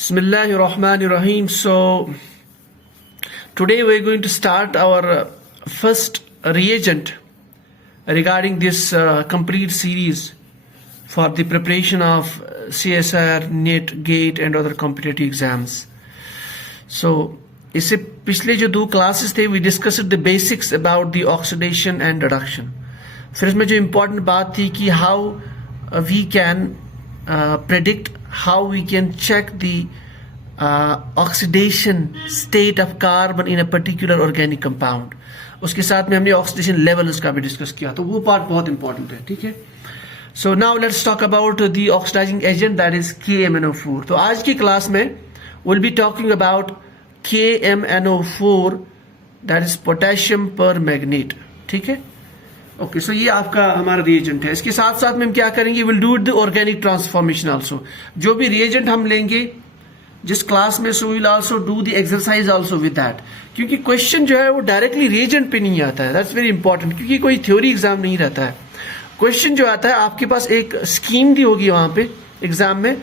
Bismillahirrahmanirrahim. So today we're going to start our first reagent regarding this complete series for the preparation of CSIR, NET, GATE and other competitive exams. So इससे पिछले जो दो classes थे we discussed the basics about the oxidation and reduction. फिर इसमें जो important बात थी कि how we can predict, how we can check the oxidation state of carbon in a particular organic compound. उसके साथ में हमने oxidation levels का भी डिस्कस किया, तो वो पार्ट बहुत इंपॉर्टेंट है. ठीक है. So now let's talk about the oxidizing agent, that is KMnO4. तो आज की क्लास में we'll be talking about KMnO4, that is potassium permanganate. ठीक है. ओके, सो ये आपका हमारा रिएजेंट है. इसके साथ साथ में हम क्या करेंगे, will do the organic transformation also. जो भी रिएजेंट हम लेंगे जिस क्लास में, so will also do the exercise also with that. क्योंकि क्वेश्चन जो है वो डायरेक्टली रिएजेंट पे नहीं आता है. दैट्स वेरी इंपॉर्टेंट, क्योंकि कोई थ्योरी एग्जाम नहीं रहता है. क्वेश्चन जो आता है आपके पास एक स्कीम दी होगी वहां पे एग्जाम में,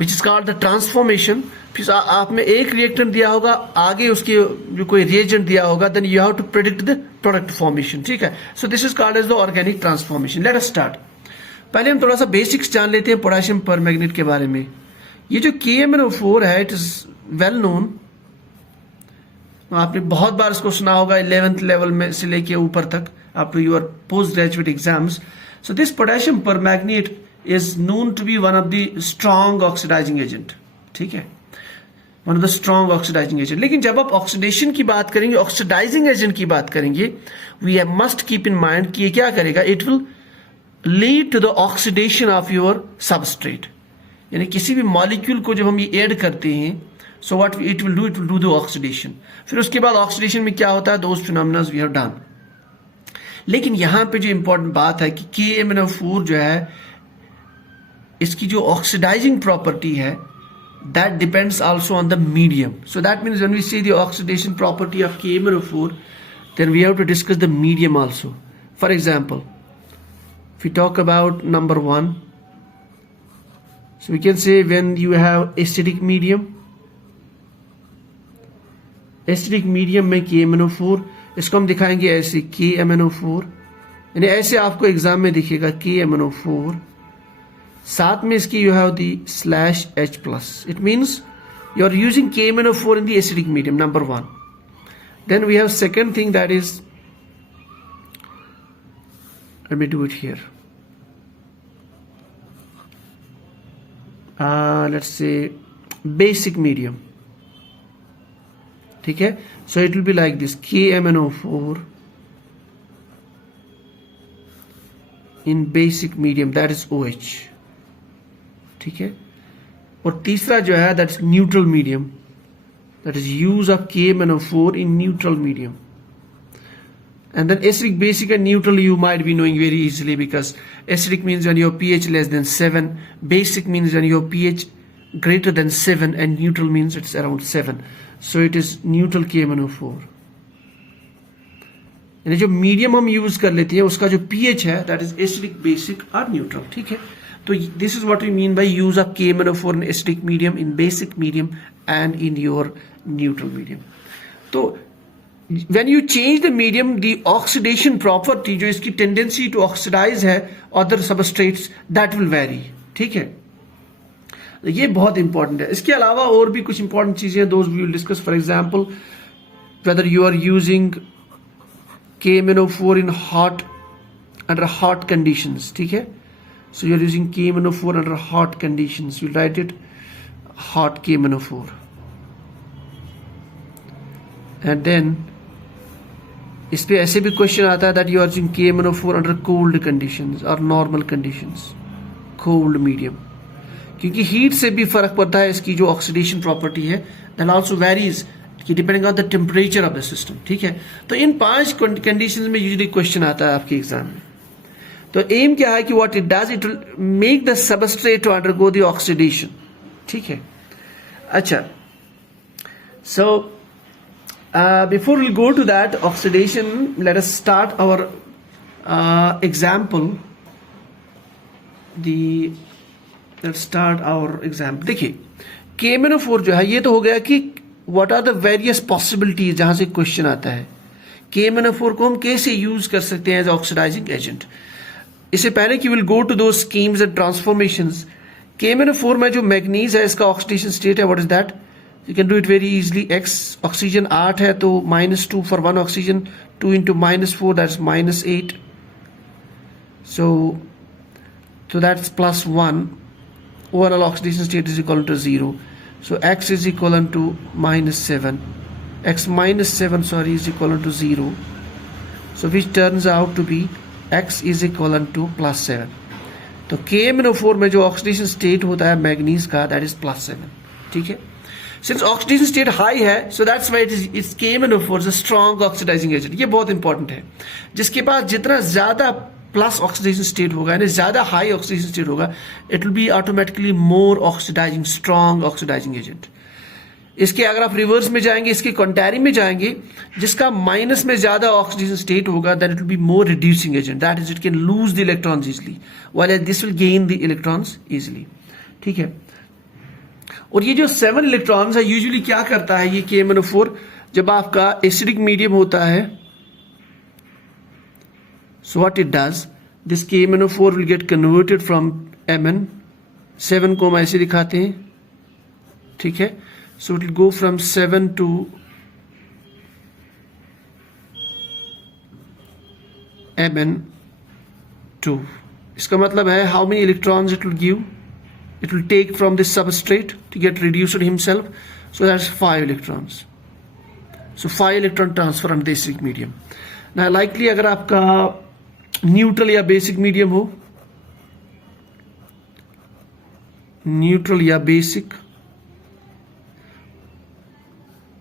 which is called the transformation. फिर आप में एक रिएक्टेंट दिया होगा, आगे उसके जो कोई रिएजेंट दिया होगा, then you have to predict the product formation. ठीक है. So this is called as the organic transformation. Let us start. पहले हम थोड़ा सा बेसिक्स जान लेते हैं पोटेशियम परमैंगनेट के बारे में. ये जो KMnO4 है, इट इज वेल नोन. आपने बहुत बार इसको सुना होगा 11th लेवल में से लेके ऊपर तक, up to your post graduate exams. So this potassium permanganate is known to be one of the strong oxidising agent. ठीक है, one of the strong oxidising agent. लेकिन जब आप ऑक्सीडेशन की बात करेंगे, ऑक्सीडाइजिंग एजेंट की बात करेंगे, we must keep in mind कि ये क्या करेगा, it will lead to the oxidation of your substrate. यानी किसी भी मॉलिक्यूल को जब हम ये ऐड करते हैं, so what it will do the oxidation. फिर उसके बाद ऑक्सीडेशन में क्या होता है, those phenomena we have done. लेकिन यहां पे जो इंपॉर्टेंट बात है कि KMnO4 जो है, इसकी जो ऑक्सीडाइजिंग प्रॉपर्टी है, that depends also on the medium. So that means when we say the oxidation property of KMnO4, then we have to discuss the medium also. For example, if we talk about number 1, so we can say when you have acidic medium में KMnO4, इसको हम दिखाएंगे ऐसे KMnO4, यानी ऐसे आपको exam में दिखेगा KMnO4, साथ में इसकी you have the /H+. It means you are using KMnO4 in the acidic medium, number 1. Then we have second thing, that is, let me do it here. Let's say basic medium. ठीक है. So it will be like this KMnO4 in basic medium, that is OH. ठीक है. और तीसरा जो है, that is neutral medium, that is use of KMnO4 in neutral medium. And then acidic, basic and neutral you might be knowing very easily, because acidic means when your pH less than 7, basic means when your pH greater than 7, and neutral means it's around 7. So it is neutral KMnO4. यानी जो medium हम use कर लेते हैं उसका जो pH है, that is acidic, basic और न्यूट्रल. ठीक है. तो this is what we mean by use of KMnO4 in acidic medium, in basic medium and in your neutral medium. तो when you change the medium, the oxidation property, जो इसकी tendency to oxidize है other substrates, that will vary. ठीक है. ये बहुत important है. इसके अलावा और भी कुछ इंपॉर्टेंट चीजें, those we will discuss. For example, whether you are using KMnO4 in under hot conditions. ठीक है. So you are using KMnO4 under hot conditions. You write it hot KMnO4. And then इस पे ऐसे भी question आता है that you are using KMnO4 under cold conditions or normal conditions, cold medium. क्योंकि heat से भी फर्क पड़ता है इसकी जो ऑक्सीडेशन प्रॉपर्टी है, that also varies depending on the temperature of the system. ठीक है. तो इन 5 कंडीशंस में यूजुअली क्वेश्चन आता है आपके एग्जाम में. तो एम क्या है कि what it does, it will make the substrate to undergo the oxidation. ठीक है. अच्छा, so before we go to that oxidation, let us start our example. The let's start our example. देखिए KMnO4 जो है ये तो हो गया कि what are the various possibilities जहां से क्वेश्चन आता है। KMnO4 को हम कैसे यूज कर सकते हैं एज ऑक्सीडाइजिंग एजेंट। इससे पहले कि विल गो टू दो स्कीम्स एंड ट्रांसफॉर्मेशंस, KMnO4 में जो मैग्नीज है इसका ऑक्सीडेशन स्टेट है, what is that, you can do it very easily. x oxygen 8 है तो -2 for 1 oxygen, 2 into -4 that's -8, so that's +1. Overall oxidation state is equal to 0. So x is equivalent to -7. X minus 7 is equivalent to 0. So which turns out to be x is equivalent to +7. तो KMnO4 में जो oxidation state होता है manganese का that is +7. ठीक है, since oxidation state high है so that's why it's KMnO4 is a strong oxidising agent. ये बहुत इंपॉर्टेंट है. जिसके पास जितना ज्यादा प्लस ऑक्सीडेशन स्टेट होगा यानी ज्यादा हाई ऑक्सीडेशन स्टेट होगा, it will be automatically more oxidizing, strong oxidising agent. इसके अगर आप रिवर्स में जाएंगे, इसके कॉन्ट्री में जाएंगे, जिसका माइनस में ज्यादा ऑक्सीडेशन स्टेट होगा that it will be more reducing agent, that is it can lose the electrons easily while this will gain the electrons easily. ठीक है, और ये जो 7 इलेक्ट्रॉन्स है यूजुअली क्या करता है ये KMnO4, जब आपका एसिडिक मीडियम होता है, so what it does, this KMnO4 will get converted from Mn, 7 को हम ऐसे दिखाते हैं. ठीक है, so it will go from 7 to Mn2. इसका मतलब है how many electrons it will give, it will take from this substrate to get reduced himself, so that's 5 electrons. So 5 electron transfer on the acidic medium. Now likely अगर आपका neutral या basic medium हो, neutral या basic,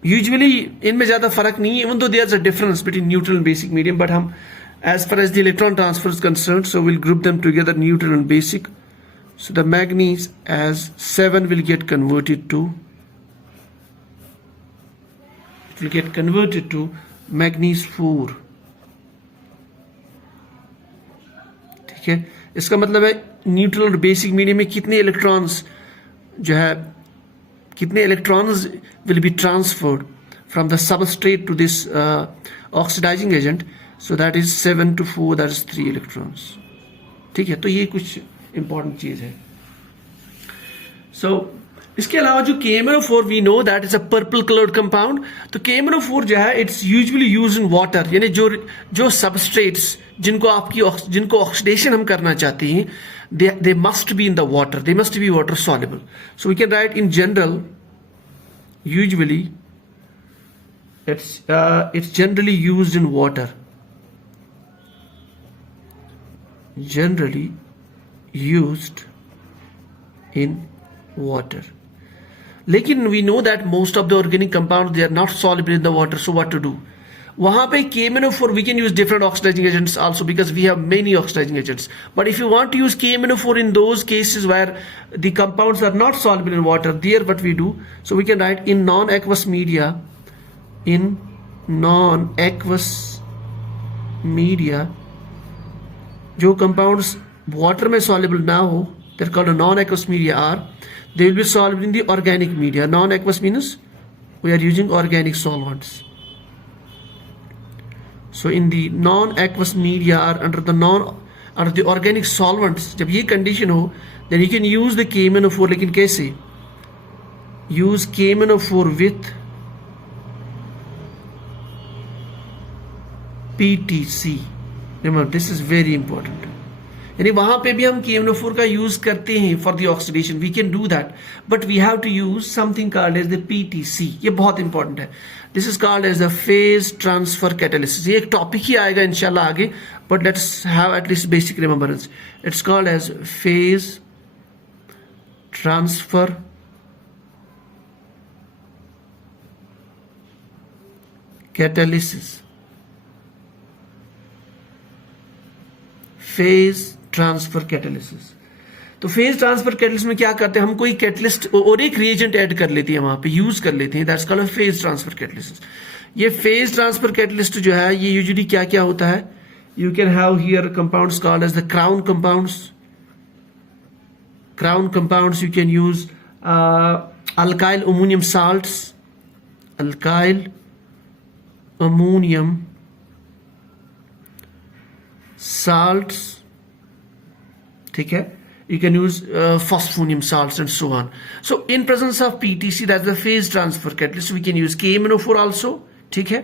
usually इनमें ज्यादा फर्क नहीं है, even though there is a difference between neutral and basic medium, but हम as far as the electron transfer is concerned so will group them together, neutral and basic. So the manganese as 7 will get converted to, it will get converted to manganese 4. ठीक है, इसका मतलब है neutral और basic medium में कितने electrons जो है, कितने electrons will be transferred from the substrate to this oxidizing agent, so that is 7 to 4, that is 3 electrons. ठीक है, तो ये कुछ इंपॉर्टेंट चीज है. सो इसके अलावा जो KMnO4 we know that is a purple coloured compound. तो KMnO4 जो है it's usually use in water, यानी जो सबस्ट्रेट्स जिनको ऑक्सीडेशन हम करना चाहते हैं, they must be in the water, they must be water soluble. So we can write in general, usually it's generally used in water, generally used in water. लेकिन we know that most of the organic compounds they are not soluble in the water, so what to do? वहां पे KMnO4 we can use different oxidizing agents also because we have many oxidizing agents. But if you want to use KMnO4 in those cases where the compounds are not soluble in water, there what we do, so we can write in non-aqueous media, in non-aqueous media, जो compounds water में soluble ना हो, they're called a non-aqueous media, are they will be soluble in the organic media. Non-aqueous means we are using organic solvents. So in the non-aqueous media or under the organic solvents, जब ये condition हो, then you can use the KMnO4. लेकिन कैसे? Use KMnO4 with PTC. Remember, this is very important. यानी वहां पे भी हम KMnO4 का यूज करते हैं for the oxidation, we can do that, but we have to use something called as the PTC. ये बहुत इंपॉर्टेंट है. This is called as the phase transfer catalysis. ये एक टॉपिक ही आएगा इंशाल्लाह आगे, but let's have at least basic remembrance. It's called as phase transfer catalysis. Phase transfer catalysis. तो फेज ट्रांसफर कैटलिस्ट में क्या करते हैं, हम कोई कैटलिस्ट और एक रिएजेंट ऐड कर लेते हैं, वहां पे यूज कर लेते हैं, that's called phase transfer catalyst. ये फेज ट्रांसफर कैटलिस्ट जो है ये यूजुअली क्या क्या होता है, you can have here compounds called as the crown compounds. ground compounds you can use alkyl ammonium salts, alkyl ammonium salts, ठीक है. You can use phosphonium salts and so on. So in presence of PTC, that's the phase transfer catalyst, we can use KMnO4 also, ठीक है.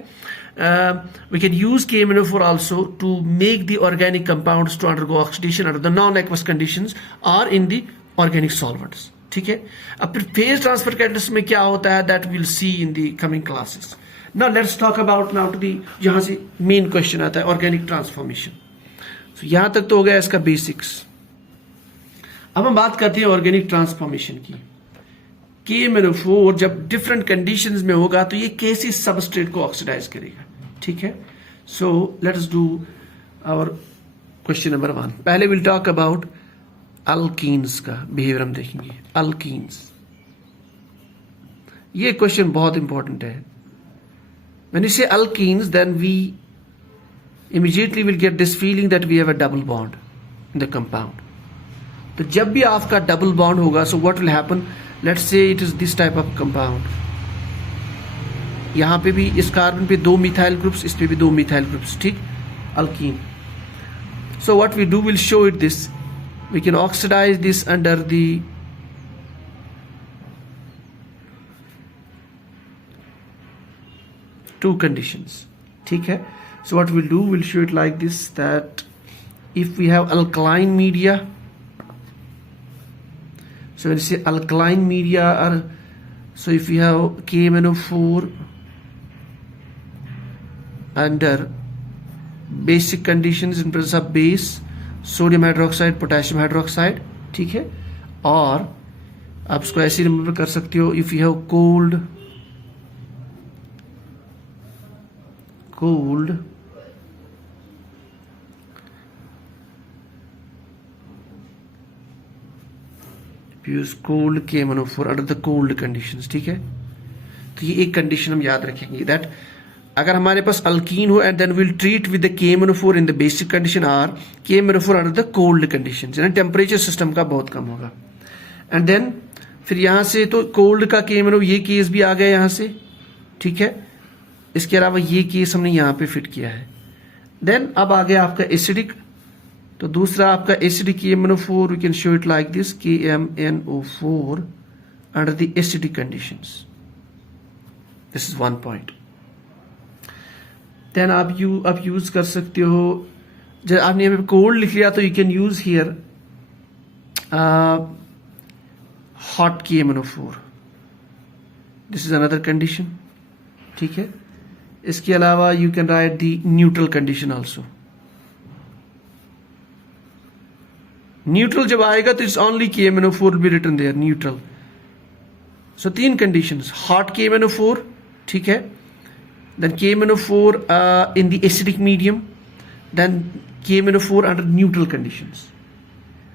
We can use KMnO4 also to make the organic compounds to undergo oxidation under the non-aqueous conditions or in the organic solvents, ठीक है. अब फिर phase transfer catalyst में क्या होता है, that we'll see in the coming classes. Now let's talk about now to the जहां से main question आता है, organic transformation. So यहां तक तो हो गया इसका बेसिक्स. अब हम बात करते हैं ऑर्गेनिक ट्रांसफॉर्मेशन की. KMnO4 जब डिफरेंट कंडीशंस में होगा तो ये कैसे सबस्ट्रेट को ऑक्सीडाइज करेगा, ठीक है. So let's do our question number 1. पहले विल टॉक अबाउट अल्कीन्स का बिहेवियर हम देखेंगे. अल्कीन्स, ये क्वेश्चन बहुत इंपॉर्टेंट है. When you say alkenes then we immediately will get this feeling that we have a double bond in the compound. तो जब भी आपका डबल बॉन्ड होगा, so what will happen, let's say it is this type of compound. यहां पे भी इस carbon पे 2 मिथाइल ग्रुप्स, इस पे भी 2 मिथाइल ग्रुप्स, ठीक, alkene. So what we do, will show it this, we can oxidize this under the two conditions, ठीक है. So what will do, will show it like this, that if we have alkaline media, so when you say alkaline media, so if you have KMnO4 under basic conditions in presence of base, sodium hydroxide, potassium hydroxide, ठीक है. और आप इसको ऐसे remember कर सकते हो, if you have cold use cold KMnO4 under the cold conditions, ठीक है. तो ये एक कंडीशन हम याद रखेंगे, दैट अगर हमारे पास अल्कीन हो and then will treat with the KMnO4 in the basic condition or KMnO4 under the cold conditions, यानी टेम्परेचर सिस्टम का बहुत कम होगा. एंड देन फिर यहां से तो कोल्ड का KMnO, ये केस भी आ गया यहां से, ठीक है. इसके अलावा ये केस हमने यहां पे फिट किया है. देन अब आ गया आपका एसिडिक. तो दूसरा आपका acidic KMnO4, we can show it like this, KMnO4 under the acidic conditions. This is 1 point. Then आप यूज कर सकते हो, जब आपने यहाँ पे कोल्ड लिख लिया तो you can use here hot KMnO4. This is another condition, ठीक है. इसके अलावा you can write the neutral condition also. Neutral जब आएगा तो it's only KMnO4 will be written there, neutral. So 3 conditions, hot KMnO4, ठीक है, then KMnO4 in the acidic medium, then KMnO4 under neutral conditions.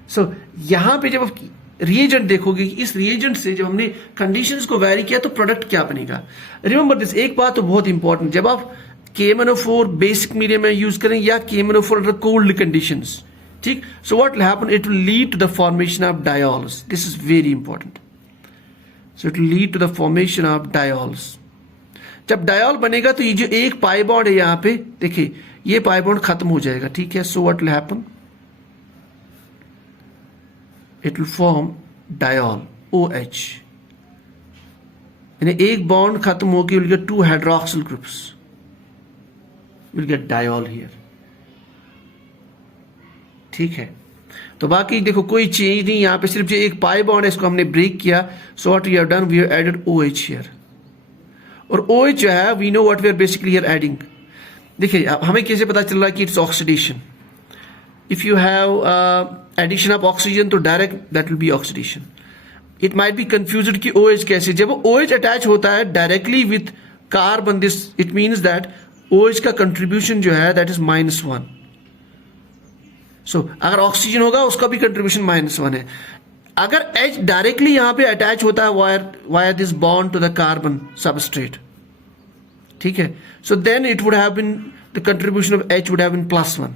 So यहां पे जब आप reagent देखोगे, इस रिएजेंट से जब हमने कंडीशंस को वैरी किया तो प्रोडक्ट क्या बनेगा. रिमेंबर दिस, एक बात तो बहुत इंपॉर्टेंट, जब आप KMnO4 बेसिक मीडियम में यूज करें या KMnO4 अंडर कोल्ड कंडीशंस, ठीक. So what will happen, it will lead to the formation of diols. This is very important. So it will lead to the formation of diols. जब diol बनेगा तो ये जो एक pi bond है यहां पे, देखिए ये पाई बॉन्ड खत्म हो जाएगा, ठीक है. So what will happen, it will form diol OH, यानी एक बॉन्ड खत्म होकर will get 2 hydroxyl groups, will get diol here, ठीक है. तो बाकी देखो कोई चेंज नहीं, यहां पे सिर्फ जो एक पाई बॉन्ड है इसको हमने ब्रेक किया. So what we have done, we have added OH here. और OH जो है, we know what we are basically here adding. देखिए हमें कैसे पता चल रहा है कि it's oxidation. If you have addition of oxygen तो direct that will be oxidation. It might be confused कि OH कैसे, जब OH अटैच होता है directly with carbon, this it means that OH का कंट्रीब्यूशन जो है दैट इज -1. सो अगर ऑक्सीजन होगा उसका भी कंट्रीब्यूशन -1 है. अगर H डायरेक्टली यहां पे अटैच होता है via this bond to the carbon substrate, ठीक है. So then it would have been the contribution of H would have been +1.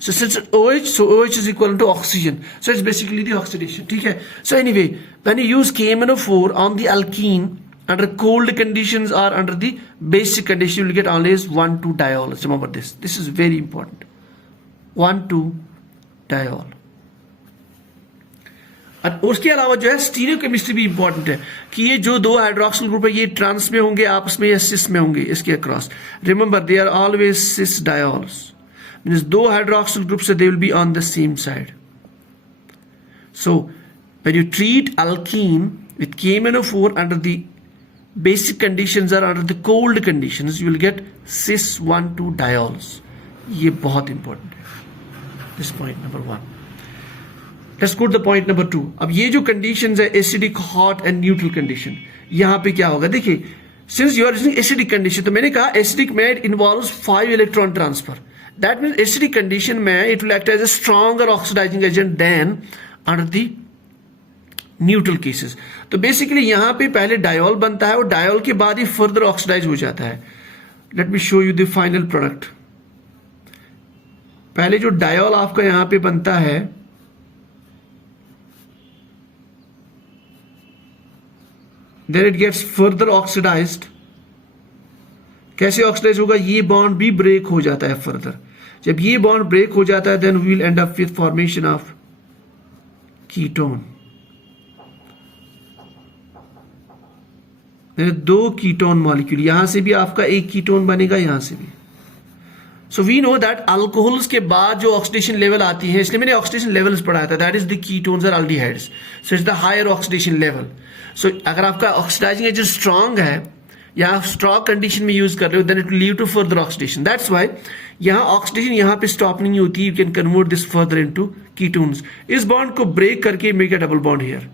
So since it's OH, so OH is equivalent to oxygen. So it's basically the oxidation. ठीक है? So anyway, when you use KMnO4 on the alkene under cold conditions or under the basic condition, you will get always 1,2-diol. Remember this. This is very important. 1,2-diol. और उसके अलावा जो है stereochemistry भी important है कि ये जो दो हाइड्रोक्सिल ग्रुप है ये ट्रांस में होंगे आपस में या सिस में होंगे इसके across. Remember they are always cis diols. Means दो हाइड्रोक्सिल ग्रुप से they will be on the same side. So when you treat alkene with KMnO4 under the basic conditions और under the cold conditions you will get cis 1,2-diols. ये बहुत important है. This point number 1. Let's go to the point number 2. अब ये जो conditions है acidic, hot and neutral condition, यहाँ पे क्या होगा देखिए. Since you are using acidic condition, तो मैंने कहा acidic में involves 5 electron transfer. That means acidic condition में it will act as a stronger oxidizing agent than under the neutral cases. तो basically यहाँ पे पहले डायोल बनता है और डायोल के बाद ही further oxidize हो जाता है. Let me show you the final product. पहले जो डायोल आपका यहाँ पे बनता है then it gets further oxidized. कैसे ऑक्सीडाइज होगा? ये बॉन्ड भी ब्रेक हो जाता है फर्दर. जब ये बॉन्ड ब्रेक हो जाता है then we will end up with formation of ketone. दो कीटोन मॉलिक्यूल, यहां से भी आपका एक कीटोन बनेगा, यहां से भी. So we know that alcohols के बाद जो ऑक्सीडेशन लेवल आती है, इसलिए मैंने ऑक्सीडेशन लेवल्स पढ़ाया था. दैट इज द कीटोन्स और aldehydes. So it's the higher oxidation level. So अगर आपका ऑक्सीडाइजिंग एजेंट स्ट्रांग है या आप स्ट्रॉन्ग कंडीशन में यूज कर रहे हो then it will lead to further oxidation. That's why यहाँ ऑक्सीडेशन यहाँ पे स्टॉप नहीं होती. You can convert this further into ketones. इस बॉन्ड को ब्रेक करके make a double bond here.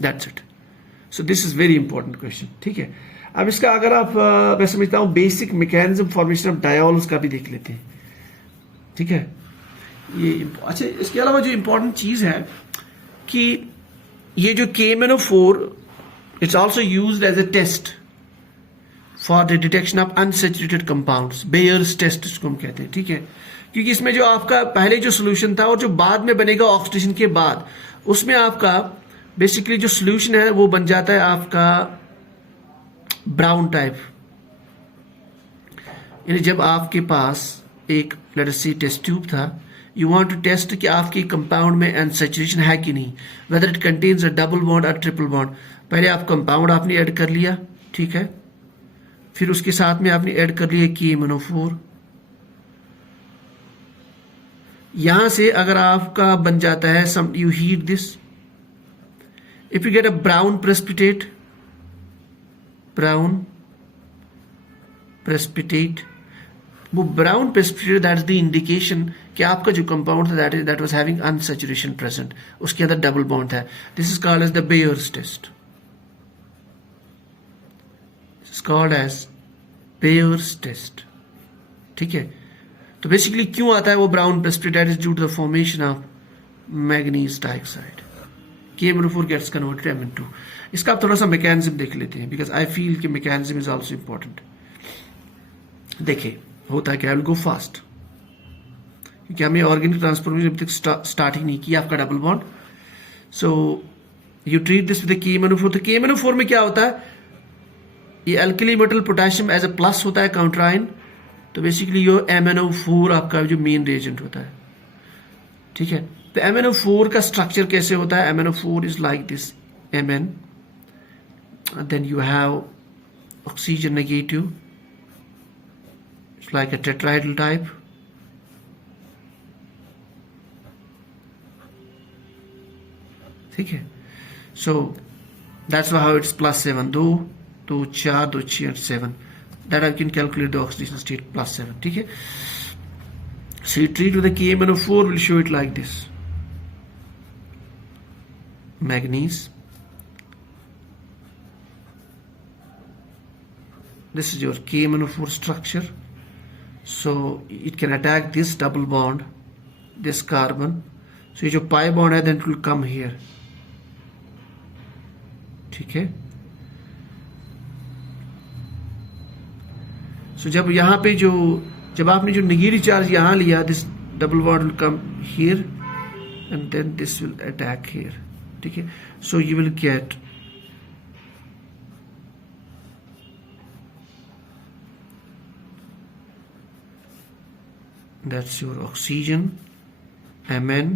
That's it. So this is very important question. ठीक है. अब इसका अगर आप मैं समझता हूं basic mechanism formation of diols का भी देख लेते हैं. ठीक है. ये अच्छा, इसके अलावा जो इंपॉर्टेंट चीज है कि ये जो KMnO4 it's also used as a test for the detection of unsaturated compounds. Baeyer's test इसको हम कहते हैं. ठीक है. क्योंकि इसमें जो आपका पहले जो सोल्यूशन था और जो बाद में बनेगा ऑक्सीडेशन के बाद, उसमें आपका बेसिकली जो सोल्यूशन है वो बन जाता है आपका ब्राउन टाइप. यानी जब आपके पास एक लेट अस सी टेस्ट ट्यूब था, यू वांट टू टेस्ट कि आपके कंपाउंड में अनसैचुरेशन है कि नहीं, whether it contains a double bond और ट्रिपल बॉन्ड. पहले आप कंपाउंड आपने ऐड कर लिया. ठीक है. फिर उसके साथ में आपने ऐड कर लिया KMnO4. यहां से अगर आपका बन जाता है सम, you heat this. If you get a brown precipitate, brown precipitate, वो brown precipitate that is the indication कि आपका जो कंपाउंड था that was having unsaturation present, उसके अंदर डबल बॉन्ड था. This is called as the Baeyer's test. This is called as Baeyer's test. ठीक है. तो बेसिकली क्यों आता है वो brown precipitate? That is due to the formation of manganese dioxide. KMnO4 gets converted to Mn2. इसका आप थोड़ा सा मैकेनिज्म देख लेते हैं बिकॉज आई फील कि मैकेनिज्म इज ऑल्सो इंपॉर्टेंट. देखिए होता क्या, आई विल गो फास्ट क्योंकि हमने ऑर्गेनिक ट्रांसफॉर्मेशन अभी तक स्टार्ट ही नहीं किया आपका double bond. So you treat this with KMnO4. तो KMnO4 में क्या होता है, ये alkali metal potassium as a plus होता है काउंटर आयन. तो बेसिकली यो MnO4 आपका जो मेन रिएजेंट होता है. ठीक है. तो MnO4 का स्ट्रक्चर कैसे होता है? MnO4 is like this Mn, then you have oxygen negative, it's like a tetrahedral type. ठीक है. So that's how it's +7. 2, 2, 4, 2, 6 and 7. That I can calculate the oxidation state +7. ठीक है. So you treat with the KMnO4, will show it like this. Manganese. This is your KMnO4 structure. So it can attack this double bond, this carbon. So ये जो pi bond है then it will come here. ठीक है. So जब यहाँ पे जब आपने जो नेगेटिव चार्ज यहाँ लिया, this double bond will come here and then this will attack here. Okay, so you will get that's your oxygen Mn.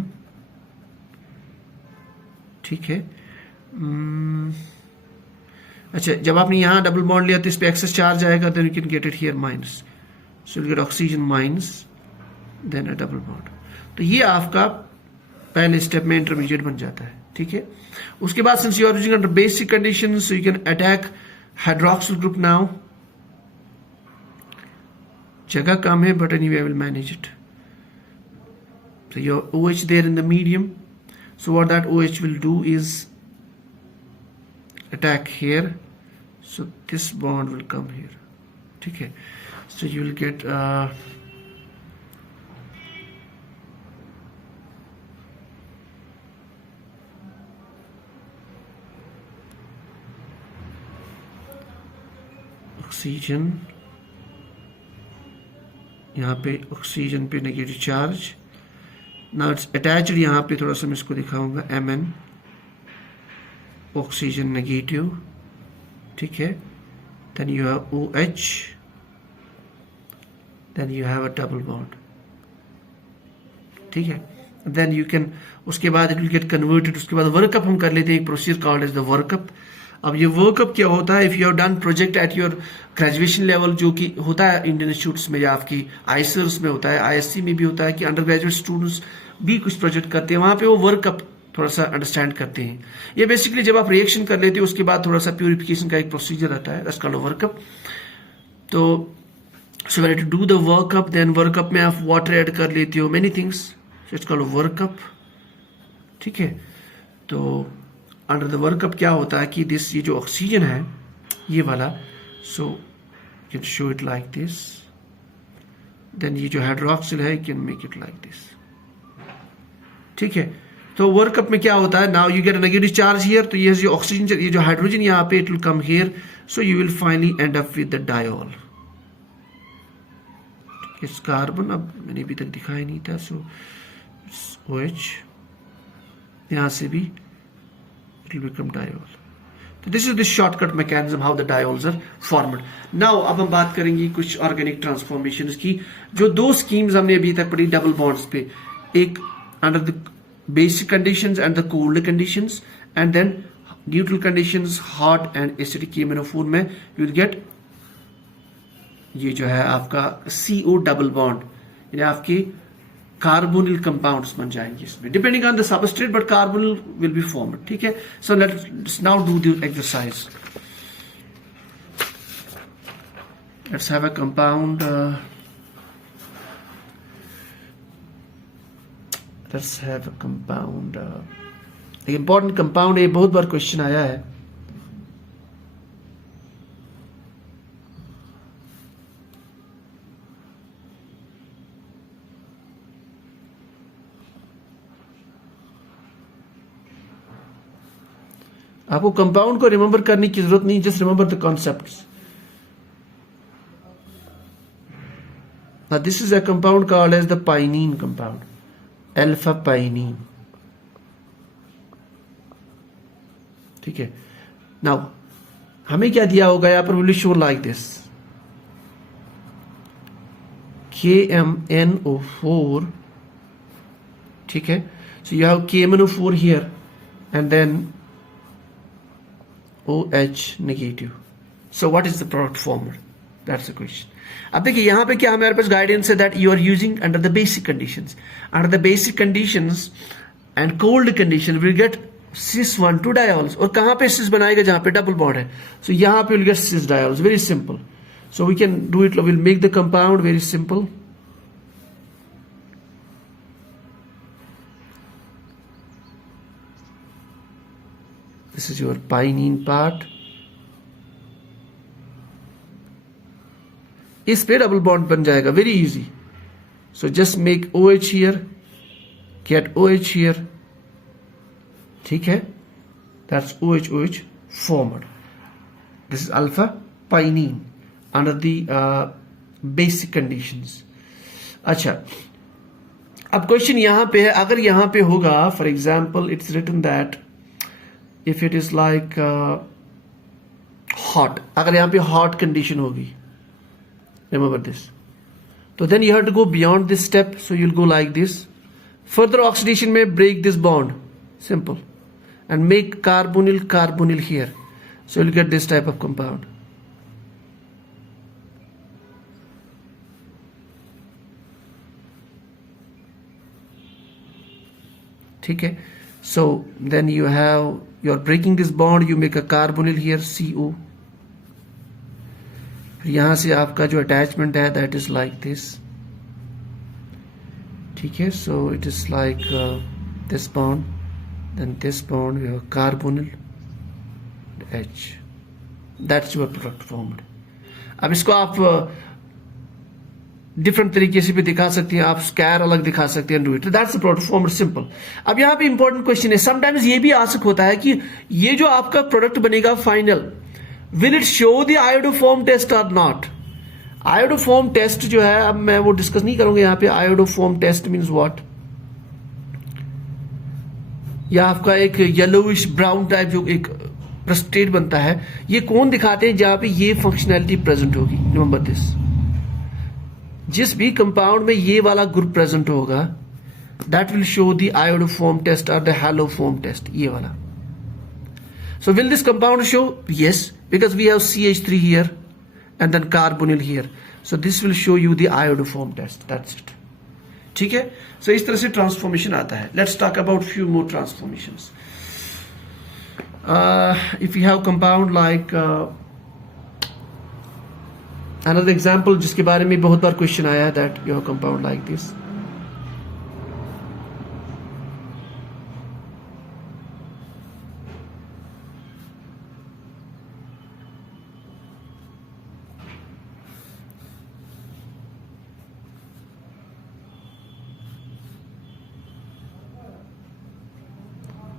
ठीक है. अच्छा, जब आपने यहाँ डबल बॉन्ड लिया तो इस पे एक्सेस चार्ज आएगा, then you can get it here minus, so you get oxygen minus then a double bond. तो ये आपका पहले स्टेप में इंटरमीडिएट बन जाता है. ठीक है. उसके बाद since you are using under basic conditions, so you can attack hydroxyl group now. जगह कम है but anyway I will manage it. So your OH there in the medium, so what that OH will do is attack here, so this bond will come here. ठीक है. So you will get oxygen, यहाँ पे oxygen पे negative charge. Now it's attached, यहाँ पे थोड़ा सा मैं इसको दिखाऊंगा, Mn ऑक्सीजन नेगेटिव. ठीक है. Then you have OH, then you have a double bond. ठीक है. देन यू कैन, उसके बाद इट विल गेट कन्वर्टेड. उसके बाद वर्कअप हम कर लेते हैं, एक procedure called as the workup. अब ये वर्कअप क्या होता है, if you have done project at your graduation level, जो कि होता है इंडियन इंस्टीट्यूट्स में या आपकी आईसर्स में होता है, ISC में भी होता है कि अंडर ग्रेजुएट स्टूडेंट्स भी कुछ प्रोजेक्ट करते हैं, वहां पे वो वर्कअप थोड़ा सा अंडरस्टैंड करते हैं. ये बेसिकली जब आप रिएक्शन कर लेते हो उसके बाद थोड़ा सा प्यूरिफिकेशन का एक प्रोसीजर रहता है, दैट्स कॉल्ड वर्कअप. तो so when to do the workup, then workup में आप वाटर ऐड कर लेते हो, many things, it's called workup. ठीक है. तो अंडर द वर्कअप क्या होता है कि दिस, ये जो ऑक्सीजन है ये वाला, so you can show it like this. Then ये जो हाइड्रोक्सिल है, you can make it like this. ठीक है. तो वर्कअप में क्या होता है, now you get a negative charge here, तो ये जो ऑक्सीजन, ये जो हाइड्रोजन यहाँ पे, it will come here, so you will finally end up with the diol. इस कार्बन, अब मैंने अभी तक दिखाया नहीं था, सो OH, यहां से भी it will become diol. So this is the shortcut mechanism how the diols are formed. Now अब हम बात करेंगे कुछ ऑर्गेनिक ट्रांसफॉर्मेशंस की. जो दो स्कीम्स हमने अभी तक पढ़ी डबल बॉन्ड्स पे, एक under the basic conditions and the cold conditions, and then neutral conditions, hot and acidic KMnO4 में यू विल गेट ये जो है आपका CO डबल बॉन्ड, यानी आपके कार्बोनिल कंपाउंड्स बन जाएंगे इसमें, depending on the substrate, but carbonyl will be formed. ठीक है. So let's now do the exercise. Let's have a compound, let's have a compound, एक इंपॉर्टेंट कंपाउंड है, बहुत बार क्वेश्चन आया है. आपको कंपाउंड को रिमेंबर करने की जरूरत नहीं, just remember the concepts. This is a compound called as the pinene compound, alpha pinene. ठीक है. नाउ हमें क्या दिया होगा यहाँ पर, will show like this, KMnO4. ठीक है. So you have KMnO4 here and then OH negative. So what is the product formula? That's the question. अब देखिए यहाँ पे क्या हमारे पास गाइडेंस है, that you are using under the basic conditions. Under the basic conditions and cold condition we will get cis 1,2 diols. और कहाँ पे cis बनाएगा, जहाँ पे डबल बॉन्ड है. So यहाँ पे we'll get cis diols. Very simple. So we can do it. We'll make the compound very simple. This is your pinene part. इस पे डबल बॉन्ड बन जाएगा, very easy. So just make OH here, get OH here. ठीक है. That's OH formed. This is alpha pinene under the basic conditions. अच्छा, अब question यहां पे है, अगर यहां पे होगा for example it's written that if it is like hot, अगर यहां पे हॉट कंडीशन होगी, रिमेंबर दिस, तो then you have to go beyond this step, so you will go like this, further oxidation में break this bond, simple, and make carbonyl here, so you'll get this type of compound. ठीक है, so then you're breaking this bond, you make a carbonyl here, CO. यहां से आपका जो attachment है that is like this. ठीक है, so it is like this bond, then this bond, we have carbonyl H. That's your product formed. अब इसको आप डिफरेंट तरीके से भी दिखा सकते हैं, आप स्क्वायर अलग दिखा सकते हैं, do it, that's the product formed, simple. अब यहाँ पे इंपॉर्टेंट क्वेश्चन है, समटाइम्स ये भी आशक होता है कि ये जो आपका प्रोडक्ट बनेगा final, will it show the iodoform test और नॉट. आयोडोफॉर्म टेस्ट जो है, अब मैं वो डिस्कस नहीं करूंगा यहाँ पे. आयोडोफॉर्म टेस्ट मीन्स व्हाट, या आपका एक येलोइश ब्राउन टाइप जो एक प्रेसिपिटेट बनता है, ये कौन दिखाते हैं जहां पे ये फंक्शनैलिटी प्रेजेंट होगी. रिमेंबर दिस, जिस भी कंपाउंड में ये वाला ग्रुप प्रेजेंट होगा, that will show the iodoform test और द हैलोफॉर्म टेस्ट, ये वाला. So will this compound show? Yes, because we have CH3 here and then carbonyl here, so this will show you the iodoform test, that's it. ठीक है, सो इस तरह से transformation आता है. Let's talk about few more transformations. If you have compound like another example जिसके बारे में बहुत बार क्वेश्चन आया है, that you have compound like this.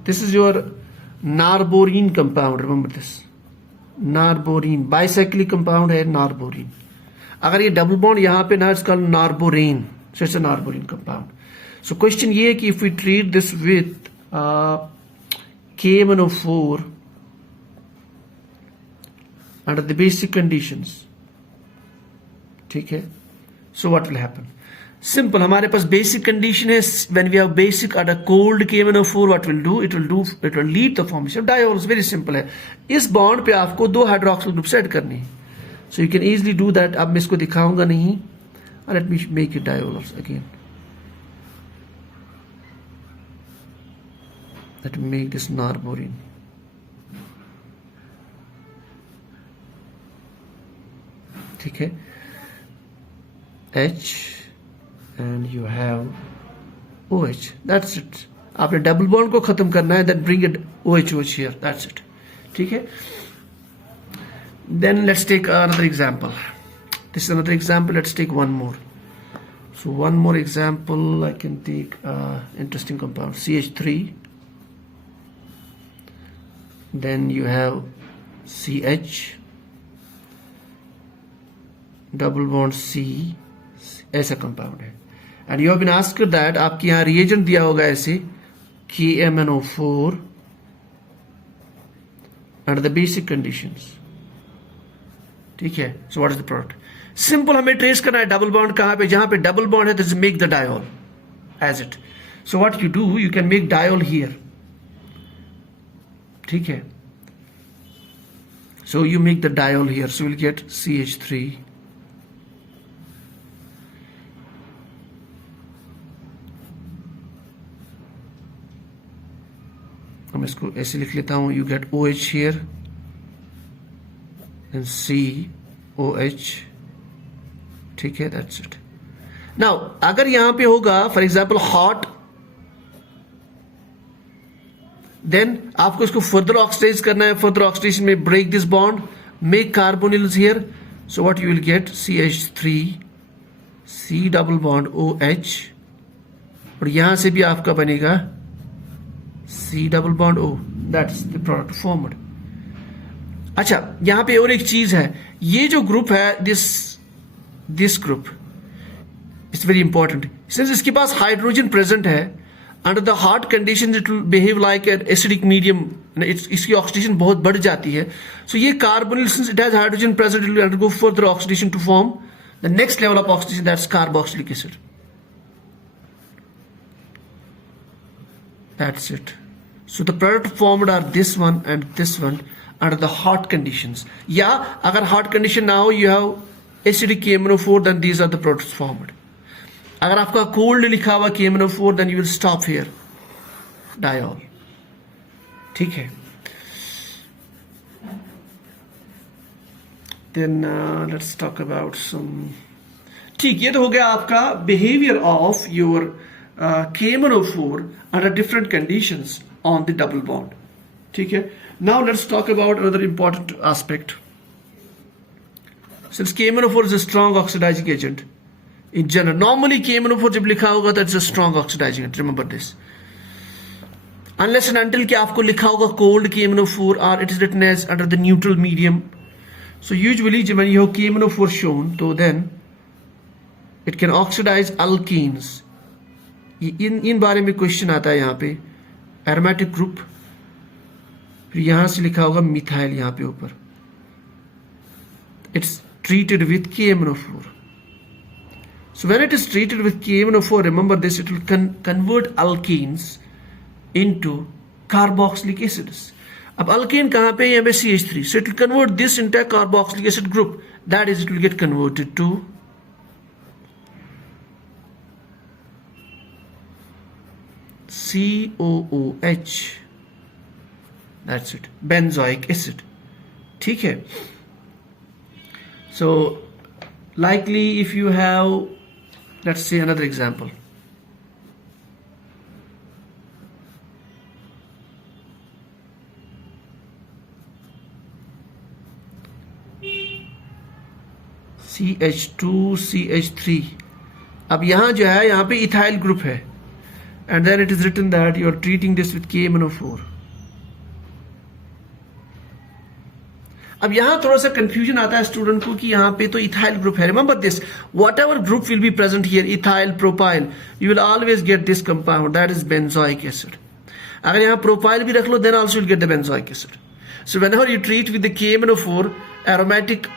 This is your narborine compound, remember this. Norbornene bicyclic compound है, norbornene. अगर ये double bond यहां पे ना, इसका norbornane, so it's a norbornene compound. So question ये है कि if we treat this with KMnO4 under the basic conditions, ठीक है, so what will happen. Simple, हमारे पास बेसिक कंडीशन है, when we have basic at a cold KMnO4 what will do, it will lead the formation of diols. Very simple है. इस bond पे आपको 2 hydroxyl group add करने हैं, so you can easily do that. अब मैं इसको दिखाऊंगा नहीं, let me make it diols again. Let me make this norbornene. ठीक है, H and you have OH, that's it. आपने डबल बॉन्ड को खत्म करना है, then bring it OH here, that's it. ठीक है, then let's take another example. This is another example. Let's take one more. So one more example, I can take interesting compound CH3, then you have CH, double bond C, ऐसा compound है. And you have been asked that, आपके यहां reagent दिया होगा ऐसे KMnO4 under the basic conditions. ठीक है, so what is the product. Simple, हमें ट्रेस करना है डबल बॉन्ड कहां पे, जहां पे डबल बॉन्ड है, तो make the diol as it. So what you do, you can make diol here. ठीक है, so you make the diol here, so will get CH3. हम इसको ऐसे लिख लेता हूं, you get OH here and COH. ठीक है, दैट्स इट. नाउ अगर यहां पे होगा फॉर एग्जांपल हॉट, देन आपको इसको फर्दर ऑक्सीडाइज करना है. फर्दर ऑक्सीडेशन में break this bond, make carbonyls here, so what you will get CH3, C double bond OH, और यहां से भी आपका बनेगा C double bond O. That's the product formed. अच्छा, यहां पे और एक चीज है, ये जो ग्रुप है, this group it's very important. Since इसके पास हाइड्रोजन प्रेजेंट है, under the hard condition it will behave like an acidic medium, इसकी ऑक्सीडेशन बहुत बढ़ जाती है. सो ये carbonyl, since it has hydrogen present, it will undergo further oxidation to form the next level of oxidation, that's carboxylic acid. That's it. So the product formed are this one and this one under the hot conditions. Yeah, अगर hot condition ना हो, you have acidic KMnO4, then these are the products formed. अगर आपका cold लिखा हुआ KMnO4, then you will stop here. Diol. ठीक है. Then let's talk about some. ठीक, ये तो हो गया आपका behavior of your KMnO4 under different conditions on the double bond. ठीक है. Now let's talk about another important aspect. Since KMnO4 is a strong oxidizing agent in general, normally KMnO4 जब लिखा होगा तो it's a strong oxidizing agent. Remember this. Unless and until कि आपको लिखा होगा cold KMnO4 or it is written as under the neutral medium. So usually when you have KMnO4 shown, तो then it can oxidize alkenes. इन बारे में question आता है यहाँ पे. एरोमेटिक ग्रुप, फिर यहां से लिखा होगा मिथाइल यहां पे ऊपर. It's treated with KMnO4. So when it is treated with KMnO4, remember this, it will convert alkenes into carboxylic acids. अब अल्केन कहां पे है? CH3. So it will convert this into carboxylic acid group, that is it will get converted to COOH. That's it. Benzoic acid. ठीक है. So likely if you have, let's say another example. CH2CH3. अब यहां जो है, यहां पे ethyl group है. And then it is written that you are treating this with KMnO4. अब यहां थोड़ा सा कंफ्यूजन आता है स्टूडेंट को कि यहां पे तो इथाइल ग्रुप है. Remember this, whatever group will be present here, ethyl, propyl, you will always get this compound, that is benzoic acid. अगर यहां प्रोपाइल भी रख लो, then also will get the benzoic acid. So whenever you treat with the KMnO4 aromatic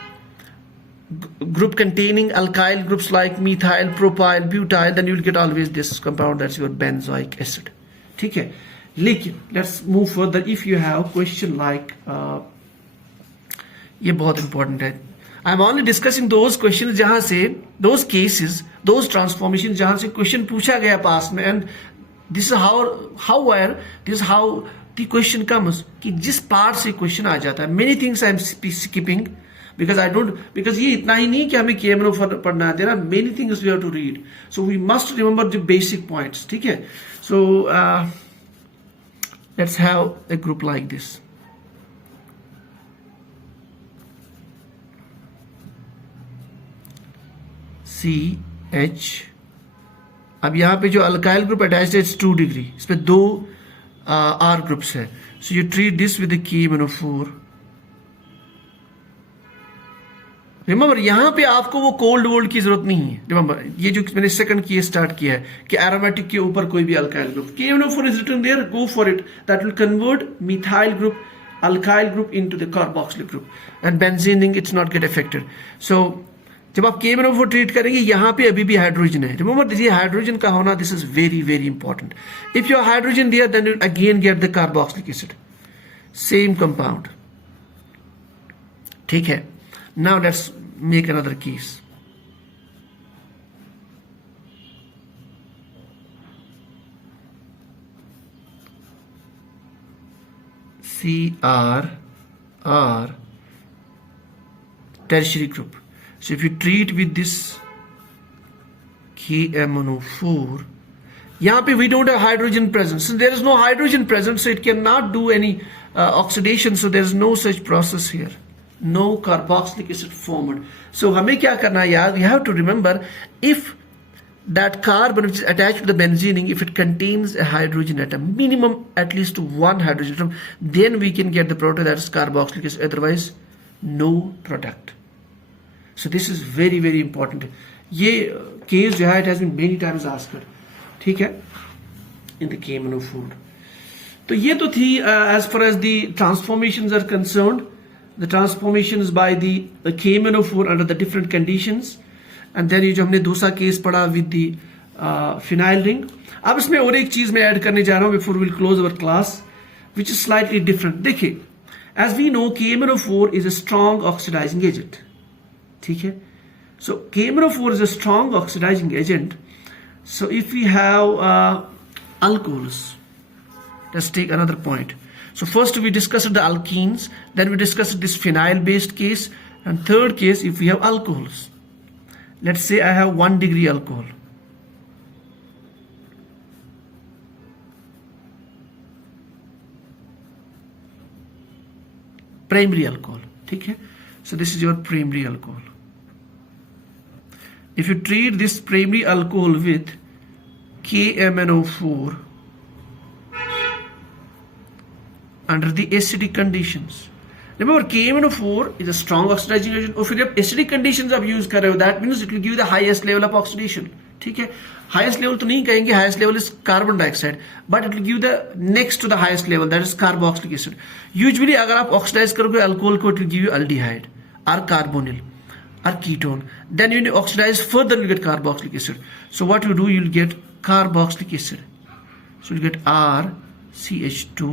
group containing alkyl groups like methyl, propyl, butyl, then you will get always this compound, that's your benzoic acid. ठीक है. लेकिन let's move further. If you have question like ये बहुत important है. I am only discussing those questions जहां से, those cases, those transformations जहां से question पूछा गया past में, and this is however this is how the question comes, कि जिस part से question आ जाता है. Many things I am skipping because ये इतना ही नहीं कि हमें KMnO4 पढ़ना है. There are many things we have to read, so we must remember the basic points. ठीक है. So let's have a group like this. CH. अब यहाँ पे जो अल्काइल ग्रुप अटैच्ड है, इट्स 2 डिग्री, इस पे 2 R ग्रुप्स है. So you treat this with the KMnO4. Remember यहां पे आपको वो कोल्ड वोल्ड की जरूरत नहीं है. रिमेंबर ये जो मैंने सेकंड की स्टार्ट किया है कि एरोमेटिक के ऊपर कोई भी alkyl group, KMnO4 is written there, go for it, that will convert methyl group, alkyl group into the carboxylic group, and benzene ring it's not get affected. So जब आप KMnO4 ट्रीट करेंगे, यहां पे अभी भी हाइड्रोजन है. रिमेंबर दिस, हाइड्रोजन का होना, this is very very important. If you hydrogen there, then you again get the carboxylic acid, same compound. ठीक है. Now let's make another case. CR tertiary group. So if you treat with this KMnO4, यहाँ पे we don't have hydrogen present. So there is no hydrogen present, so it cannot do any oxidation. So there is no such process here. No carboxylic acid formed. So हमें क्या करना है यार? We have to remember, if that carbon which is attached to the benzening, if it contains a hydrogen atom, minimum at least 1 hydrogen atom, then we can get the product, that is carboxylic acid. Otherwise, no product. So this is very very important. ये case जो है it has been many times asked, ठीक है, in the KMnO4। तो ये तो थी as far as the transformations are concerned, the transformations by the KMnO4 under the different conditions. And then ये जो हमने दूसरा केस पढ़ा विद द फिनाइल रिंग। अब इसमें और एक चीज मैं ऐड करने जा रहा हूं before will close our class, which is slightly different. देखिए, as we know KMnO4 is a strong oxidising agent, ठीक है। So KMnO4 is a strong oxidizing agent. So if we have alcohols, let's take another point. So first we discussed the alkenes, then we discussed this phenyl based case, and third case if we have alcohols. Let's say I have 1 degree alcohol. Primary alcohol, ठीक है। So this is your primary alcohol. If you treat this primary alcohol with KMnO4 under the acidic conditions, remember KMnO4 is a strong oxidizing agent, और फिर जब acidic conditions आप use कर रहे हो, that means it will give you the highest level of oxidation, ठीक है। highest level तो नहीं कहेंगे, highest level is carbon dioxide, but it will give the next to the highest level, that is carboxylic acid. Usually अगर आप oxidize करोगे alcohol को, it will give you aldehyde or carbonyl or ketone. Then when you oxidize further, you get carboxylic acid. So what you do, you'll get carboxylic acid. So you'll get RCH2,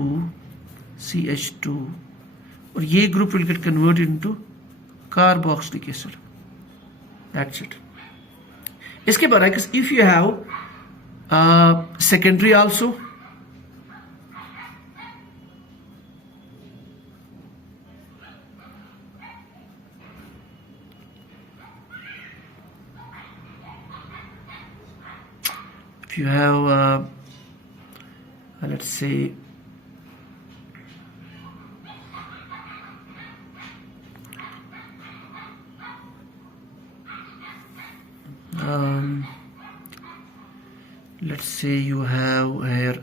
CH2, और ये group will get converted into carboxylic acid. That's it. इसके बाद if you have secondary also, if you have let's say let's say you have here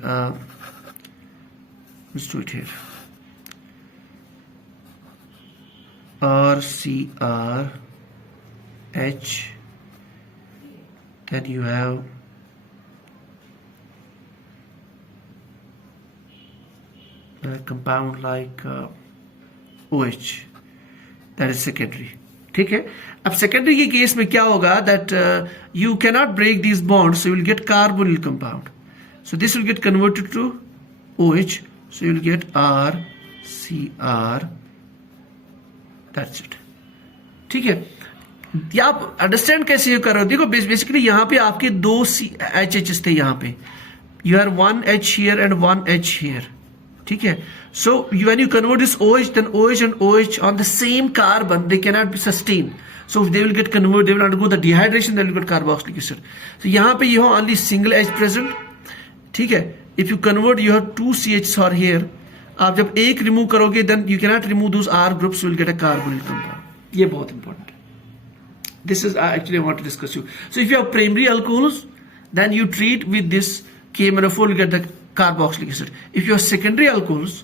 let's do it here, RCRH, then you have a compound like OH, that is secondary, ठीक है। अब secondary के case में क्या होगा, that you cannot break these bonds, so you will get carbonyl compound, so this will get converted to OH, so you will get RCR, that's it, ठीक है। ये आप अंडरस्टैंड कैसे कर रहे हो, देखो बेसिकली यहाँ पे आपके दो HHs थे, यहाँ पे you are 1 H here and 1 H here, ठीक है। So when you convert this OH, then OH and OH on the same carbon, they cannot be sustained. So they will get converted, they will undergo the dehydration, they will get carboxylic acid. So यहाँ पे you have only single H present, ठीक है। If you convert, you have 2 CHs are here. आप जब एक remove करोगे, then you cannot remove those R groups, you will get a carbonyl compound. ये बहुत important है. This is actually I want to discuss you. So if you have primary alcohols, then you treat with this KMnO4, you get the carboxylic acid. If you have secondary alcohols,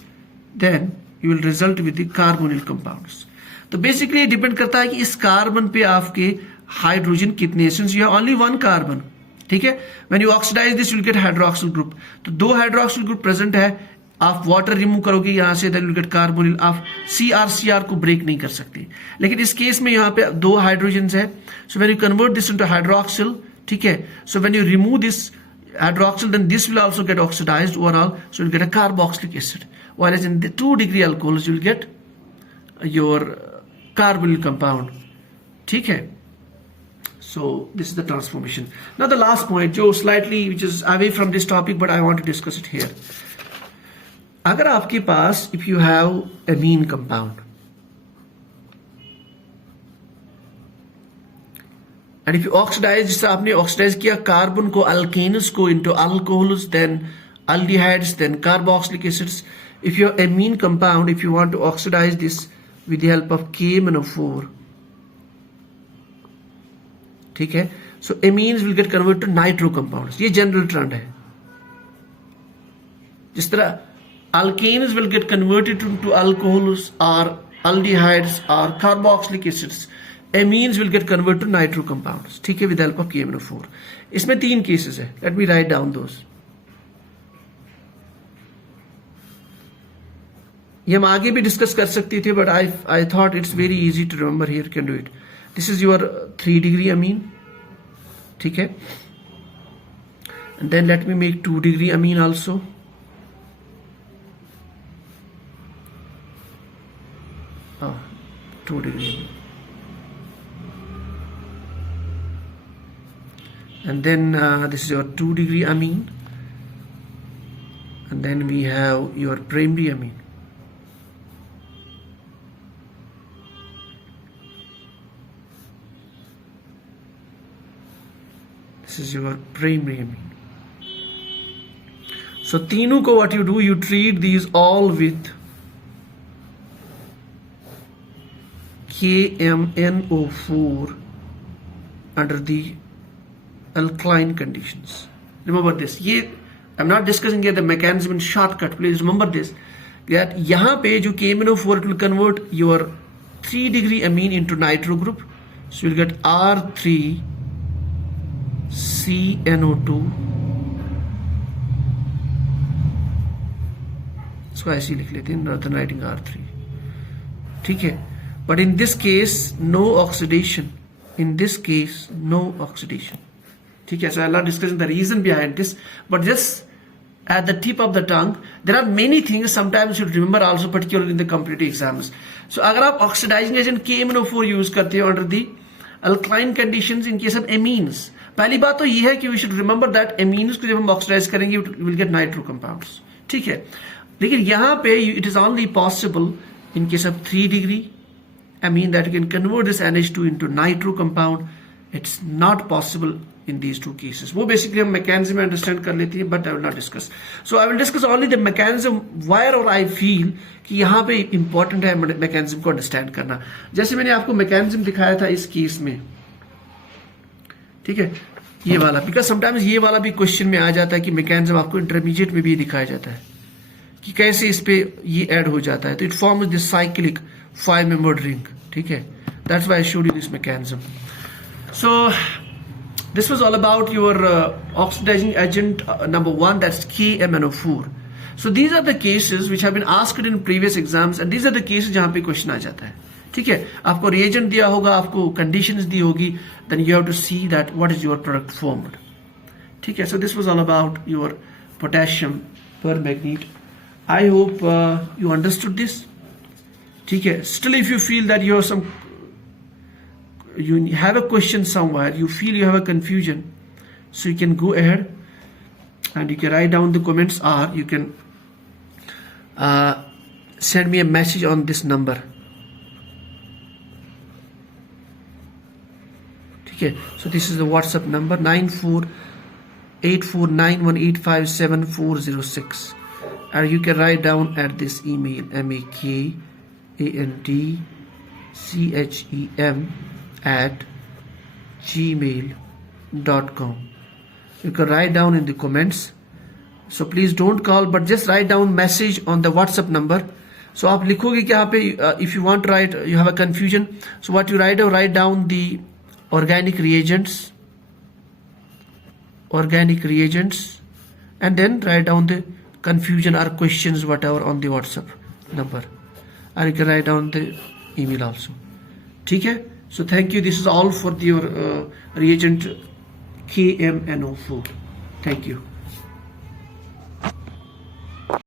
then you will result with the carbonyl compounds. तो basically depend करता है कि इस carbon पे आपके hydrogen कितने, since you have only 1 carbon, ठीक है। When you oxidise this you will get hydroxyl group, तो 2 हाइड्रोक्सिल ग्रुप प्रेजेंट है, आप वाटर रिमूव करोगे यहां से, then you will get carbonyl, आप CR को ब्रेक नहीं कर सकते। लेकिन इस केस में यहाँ पे 2 हाइड्रोजन है, सो when you convert this into hydroxyl, ठीक है, सो when you remove this hydroxyl, then this will also get oxidized overall, so you'll get a carboxylic acid, whereas in the 2 degree alcohols you'll get your carbonyl compound, ठीक है। So this is the transformation. Now the last point, जो slightly which is away from this topic, but I want to discuss it here. अगर आपके पास if you have amine compound and if you oxidize, जैसे आपने oxidise किया carbon को, alkanes को into alcohols, then aldehydes, then carboxylic acids. If you have amine compound, if you want to oxidize this with the help of KMnO4, ठीक है, so amines will get converted to nitro compounds. ये general trend है। जिस तरह alkanes will get converted into alcohols or aldehydes or carboxylic acids, amines will get converted to nitro compounds, ठीक है, with the help of KMnO4. इसमें 3 cases है. Let me write down those. ये हम आगे भी डिस्कस कर सकते थे, but I thought it's very easy to remember here. Can do it. This is your 3 degree amine, ठीक है, and then let me make 2 degree amine also. Oh, 2 degree amine. And then this is your 2 degree amine, and then we have your primary amine. This is your primary amine. So तीनों को what you do, you treat these all with KMnO4 under the alkaline conditions. Remember this. ये I'm not discussing here the mechanism in shortcut. Please remember this. That यहाँ पे जो KMnO4, it will convert your 3 degree amine into nitro group. So you'll get R3CNO2. इसको ऐसे लिख लेते हैं, northern writing R3, ठीक है. But in this case no oxidation. In this case no oxidation. ठीक है. So I'll not discussing the reason behind this, but just at the tip of the tongue, there are many things sometimes you should remember also, particularly in the competitive exams. So अगर आप oxidizing agent KMnO4 use करते हो under the alkaline conditions in case of amines, पहली बात तो ये है कि we should remember that amines को जब हम oxidize करेंगे we will get nitro compounds, ठीक है. लेकिन यहाँ पे it is only possible in case of 3 degree amine that you can convert this NH2 into nitro compound. It's not possible in these 2 cases. वो basically हम mechanism में understand कर लेते हैं, but I will not discuss. So I will discuss only the mechanism where or I feel कि यहाँ पे important है mechanism को understand करना. जैसे मैंने आपको mechanism दिखाया था इस केस में, ठीक है, ये वाला, because sometimes ये वाला भी क्वेश्चन में आ जाता है कि mechanism आपको इंटरमीडिएट में भी दिखाया जाता है कि कैसे इस पे ये ऐड हो जाता है. तो it forms this cyclic 5-membered ring, ठीक है. That's why I showed you this mechanism. So this was all about your oxidizing agent number 1, that's KMnO4. So these are the cases which have been asked in previous exams, and these are the cases जहाँ पे question आ जाता है, ठीक है. आपको reagent दिया होगा, आपको conditions दी होगी, then you have to see that what is your product formed, ठीक है. So this was all about your potassium permanganate. I hope you understood this, ठीक है. Still if you feel that you have a question somewhere, you feel you have a confusion, so you can go ahead and you can write down the comments, or you can send me a message on this number, ठीक है. So this is the WhatsApp number 948491857406, or you can write down at this email makantchem@gmail.com. You can write down in the comments. So please don't call, but just write down message on the WhatsApp number. So आप लिखोगे कि यहाँ पे if you want to write, you have a confusion, so what you write down the organic reagents, and then write down the confusion or questions whatever on the WhatsApp number, or you can write down the email also, ठीक है. So thank you. This is all for your reagent KMnO4. Thank you.